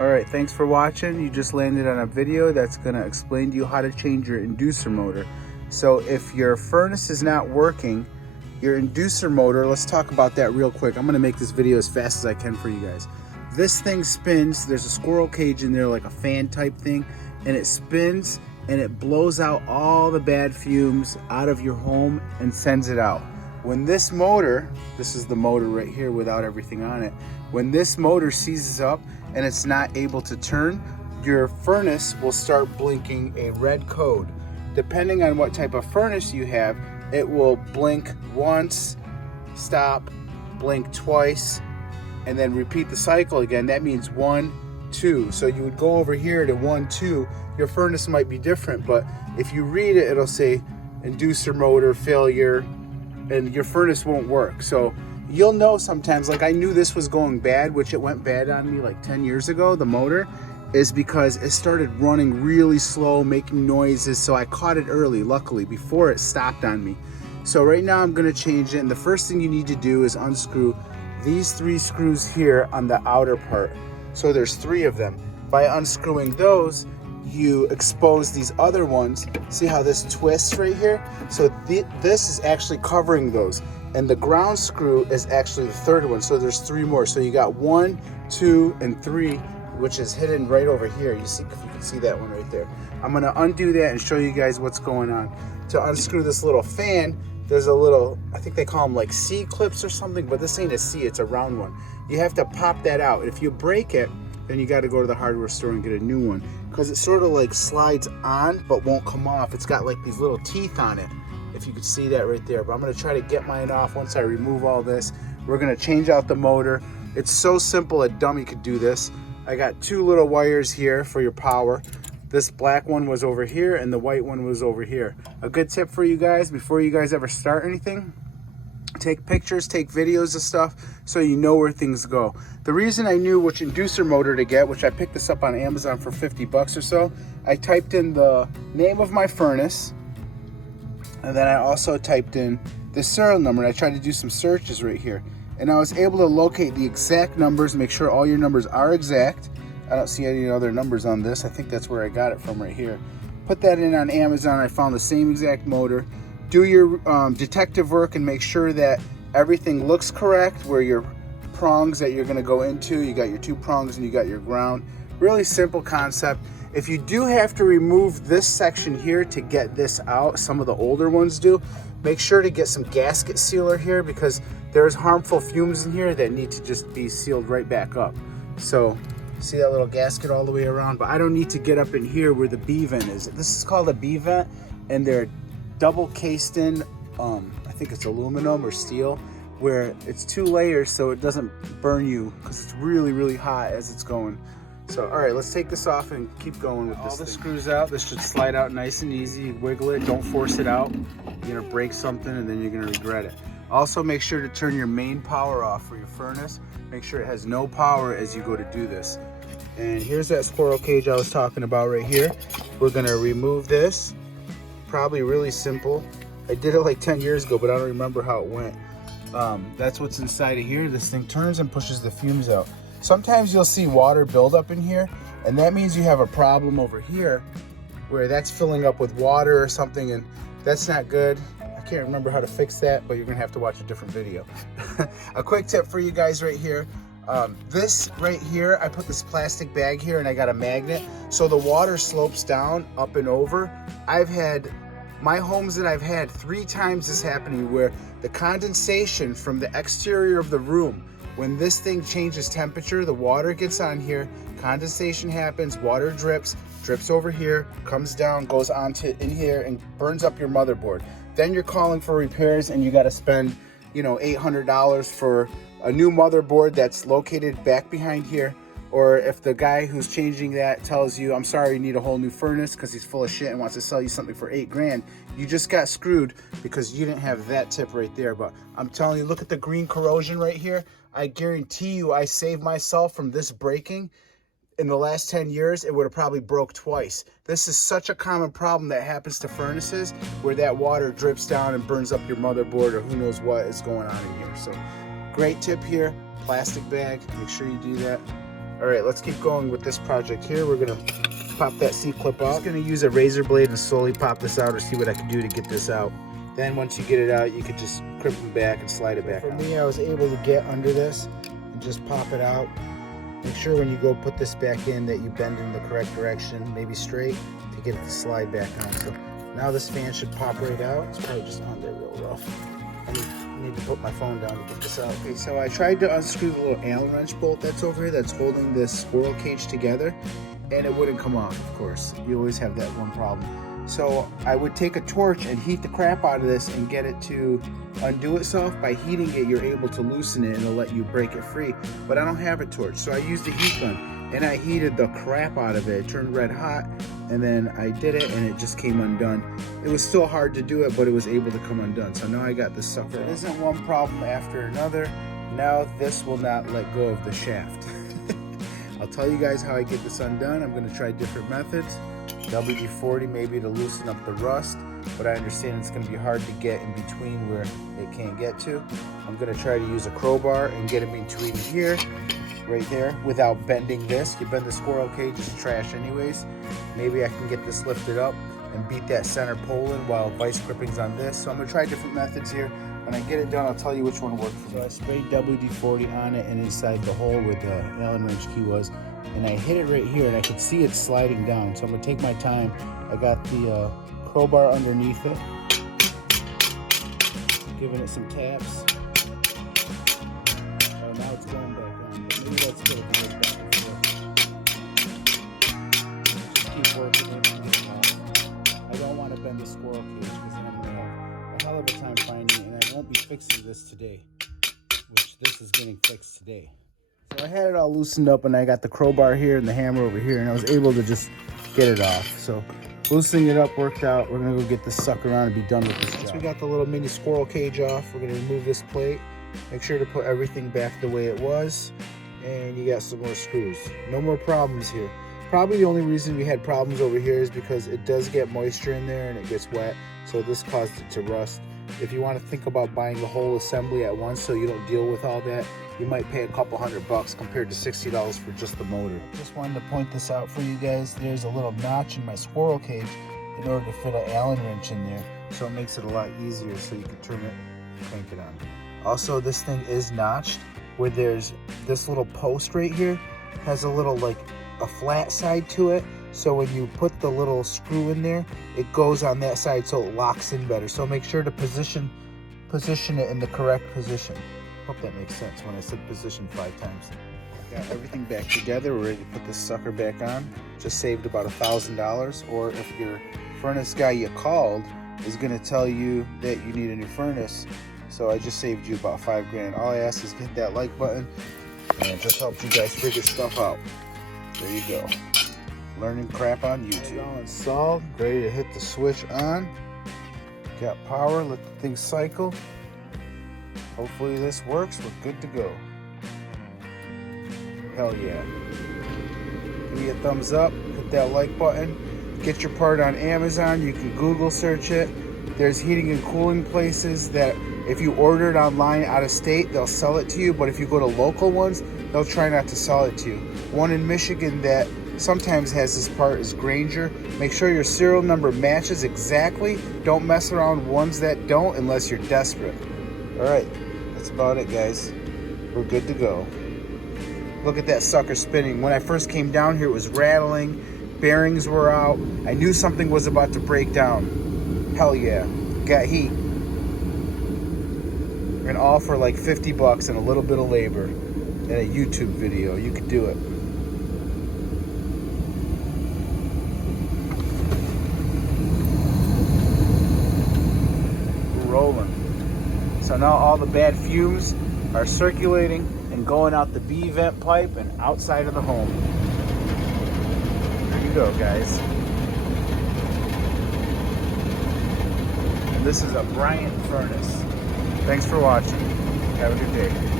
Alright, thanks for watching. You just landed on a video that's going to explain to you how to change your inducer motor. So if your furnace is not working, your inducer motor, let's talk about that real quick. I'm going to make this video as fast as I can for you guys. This thing spins, there's a squirrel cage in there like a fan type thing, and it spins and it blows out all the bad fumes out of your home and sends it out. When this motor, this is the motor right here without everything on it, when this motor seizes up and it's not able to turn, your furnace will start blinking a red code. Depending on what type of furnace you have, it will blink once, stop, blink twice, and then repeat the cycle again. That means 1, 2. So you would go over here to 1, 2. Your furnace might be different, but if you read it, it'll say inducer motor failure, and your furnace won't work. So you'll know sometimes, like I knew this was going bad, which it went bad on me like 10 years ago, the motor, is because it started running really slow, making noises. So I caught it early, luckily, before it stopped on me. So right now I'm gonna change it, and the first thing you need to do is unscrew these 3 screws here on the outer part. So there's 3 of them. By unscrewing those, you expose these other ones. See how this twists right here? So this is actually covering those. And the ground screw is actually the 3rd one. So there's 3 more. So you got 1, 2, and 3, which is hidden right over here. You see, if you can see that one right there. I'm gonna undo that and show you guys what's going on. To unscrew this little fan, there's a little, I think they call them like C clips or something, but this ain't a C, it's a round one. You have to pop that out. If you break it, then you got to go to the hardware store and get a new one, because it sort of like slides on but won't come off. It's got like these little teeth on it, if you could see that right there. But I'm going to try to get mine off once I remove all this. We're going to change out the motor. It's so simple, a dummy could do this. I got 2 little wires here for your power. This black one was over here and the white one was over here. A good tip for you guys, before you guys ever start anything, take pictures, take videos of stuff so you know where things go. The reason I knew which inducer motor to get, which I picked this up on Amazon for 50 bucks or so, I typed in the name of my furnace, and then I also typed in the serial number, and I tried to do some searches right here, and I was able to locate the exact numbers, make sure all your numbers are exact. I don't see any other numbers on this. I think that's where I got it from right here. Put that in on Amazon. I found the same exact motor. Do your detective work and make sure that everything looks correct, where your prongs that you're going to go into, you got your 2 prongs and you got your ground. Really simple concept. If you do have to remove this section here to get this out, some of the older ones do, make sure to get some gasket sealer here, because there's harmful fumes in here that need to just be sealed right back up. So see that little gasket all the way around, but I don't need to get up in here where the B vent is. This is called a B vent, and they're double cased in, I think it's aluminum or steel, where it's 2 layers so it doesn't burn you, because it's really, really hot as it's going. So, all right, let's take this off and keep going with this. All the screws out. This should slide out nice and easy. Wiggle it, don't force it out. You're gonna break something and then you're gonna regret it. Also, make sure to turn your main power off for your furnace. Make sure it has no power as you go to do this. And here's that squirrel cage I was talking about right here. We're gonna remove this. Probably really simple. I did it like 10 years ago, but I don't remember how it went. That's what's inside of here. This thing turns and pushes the fumes out. Sometimes you'll see water build up in here, and that means you have a problem over here where that's filling up with water or something, and that's not good. I can't remember how to fix that, but you're gonna have to watch a different video. A quick tip for you guys right here. This right here, I put this plastic bag here and I got a magnet, so the water slopes down, up and over. I've had, my homes that I've had, 3 times this happening, where the condensation from the exterior of the room, when this thing changes temperature, the water gets on here, condensation happens, water drips over here, comes down, goes onto in here and burns up your motherboard. Then you're calling for repairs and you got to spend, you know, $800 for a new motherboard that's located back behind here. Or if the guy who's changing that tells you, I'm sorry, you need a whole new furnace, because he's full of shit and wants to sell you something for 8 grand, you just got screwed because you didn't have that tip right there. But I'm telling you, look at the green corrosion right here. I guarantee you I saved myself from this breaking. In the last 10 years, it would have probably broke twice. This is such a common problem that happens to furnaces, where that water drips down and burns up your motherboard, or who knows what is going on in here. So great tip here, plastic bag, make sure you do that. All right, let's keep going with this project here. We're gonna pop that C-clip out. I'm just gonna use a razor blade and slowly pop this out or see what I can do to get this out. Then once you get it out, you could just crimp it back and slide it back out. For me, I was able to get under this and just pop it out. Make sure when you go put this back in that you bend in the correct direction, maybe straight, to get it to slide back on. So now this fan should pop right out. It's probably just on there real rough. I need to put my phone down to get this out. Okay, so I tried to unscrew the little Allen wrench bolt that's over here that's holding this squirrel cage together, and it wouldn't come off, of course. You always have that one problem. So I would take a torch and heat the crap out of this and get it to undo itself. By heating it, you're able to loosen it and it'll let you break it free. But I don't have a torch, so I used a heat gun and I heated the crap out of it. It turned red hot, and then I did it and it just came undone. It was still hard to do it, but it was able to come undone. So now I got this sucker. It isn't one problem after another. Now this will not let go of the shaft. I'll tell you guys how I get this undone. I'm gonna try different methods. WD-40 maybe to loosen up the rust, but I understand it's gonna be hard to get in between where it can't get to. I'm gonna try to use a crowbar and get in between here, right there, without bending this. You bend the squirrel cage, it's trash anyways. Maybe I can get this lifted up and beat that center pole in while vice gripping's on this. So I'm gonna try different methods here. When I get it done, I'll tell you which one worked for me. So I sprayed WD-40 on it and inside the hole where the Allen wrench key was, and I hit it right here and I could see it sliding down. So I'm gonna take my time. I got the crowbar underneath it, giving it some taps. Oh, now it's going back on, but maybe that's good. It goes back and forth. Just keep working it and get it out. I don't want to bend the squirrel cage because then I'm gonna have a hell of a time finding it, and I won't be fixing this today, which this is getting fixed today. So I had it all loosened up and I got the crowbar here and the hammer over here, and I was able to just get it off. So loosening it up worked out. We're gonna go get this sucker on and be done with this job. Once we got the little mini squirrel cage off, we're gonna remove this plate. Make sure to put everything back the way it was, and you got some more screws. No more problems here. Probably the only reason we had problems over here is because it does get moisture in there and it gets wet, so this caused it to rust. If you want to think about buying the whole assembly at once so you don't deal with all that, you might pay a couple $100 compared to $60 for just the motor. Just wanted to point this out for you guys. There's a little notch in my squirrel cage in order to fit an Allen wrench in there, so it makes it a lot easier so you can turn it and crank it on. Also, this thing is notched where there's this little post right here, has a little like a flat side to it. So when you put the little screw in there, it goes on that side so it locks in better. So make sure to position it in the correct position. Hope that makes sense when I said position 5 times. Got everything back together. We're ready to put this sucker back on. Just saved about $1,000. Or if your furnace guy you called is gonna tell you that you need a new furnace, so I just saved you about $5 grand. All I ask is hit that like button, and it just helps you guys figure stuff out. There you go. Learning crap on YouTube. All installed, ready to hit the switch on. Got power, let the thing cycle. Hopefully this works, we're good to go. Hell yeah. Give me a thumbs up, hit that like button. Get your part on Amazon, you can Google search it. There's heating and cooling places that if you order it online out of state, they'll sell it to you, but if you go to local ones, they'll try not to sell it to you. One in Michigan that sometimes has this part is Granger. Make sure your serial number matches exactly. Don't mess around ones that don't unless you're desperate. All right, that's about it, guys. We're good to go. Look at that sucker spinning. When I first came down here, it was rattling. Bearings were out. I knew something was about to break down. Hell yeah, got heat. And all for like 50 bucks and a little bit of labor and a YouTube video. You could do it. Rolling. So now all the bad fumes are circulating and going out the B vent pipe and outside of the home. There you go, guys. And this is a Bryant furnace. Thanks for watching. Have a good day.